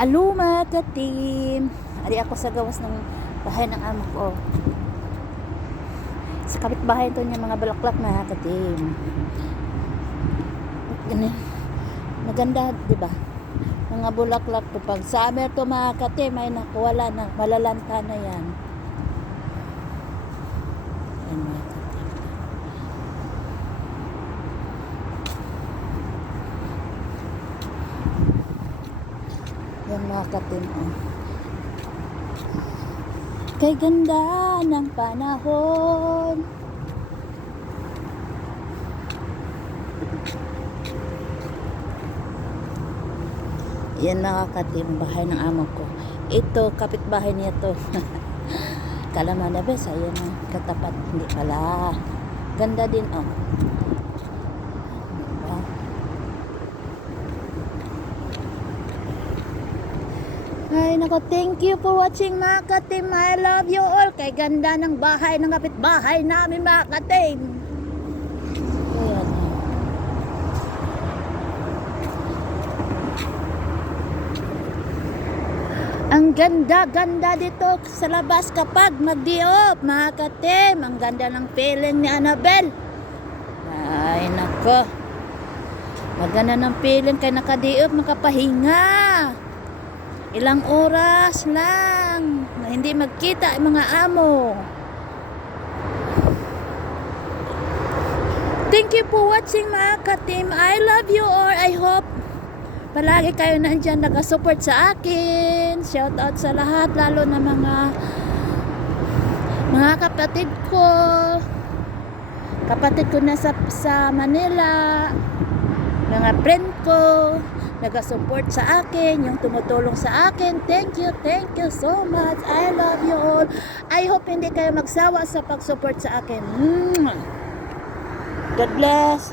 Aluma ka team. Ari ako sa gawas ng bahay ng amo ko. Sa kapitbahay to niya mga bulaklak na ka team. Maganda, di ba? Mga bulaklak to pag summer to mga ka team ay nakuwala na, malalanta na yan. Ayan mga ka team. Yan mga ka-team, oh. Kay ganda ng panahon. Yan mga ka-team, bahay ng amo ko. Ito, kapitbahay niya to. Kalaman na bes, ayan na, katapat. Hindi pala. Ganda din, oh. Ay, nako, thank you for watching mga ka-team. I love you all. Kay ganda ng bahay ng kapitbahay namin mga ka-team. Ayan. Ang ganda-ganda dito sa labas kapag mag-diop mga ka-team. Ang ganda ng feeling ni Annabel. Ay, nako. Maganda ng feeling kay nakadiop, makapahinga. Ilang oras lang na hindi magkita ang mga amo. Thank you for watching mga ka-team. I love you all. I hope palagi kayo nandyan nag-support sa akin. Shout out sa lahat, lalo na mga kapatid ko. Kapatid ko na sa Manila. Mga friend ko nag-support sa akin, yung tumutulong sa akin. Thank you so much. I love you all. I hope hindi kayo magsawa sa pag-support sa akin. God bless.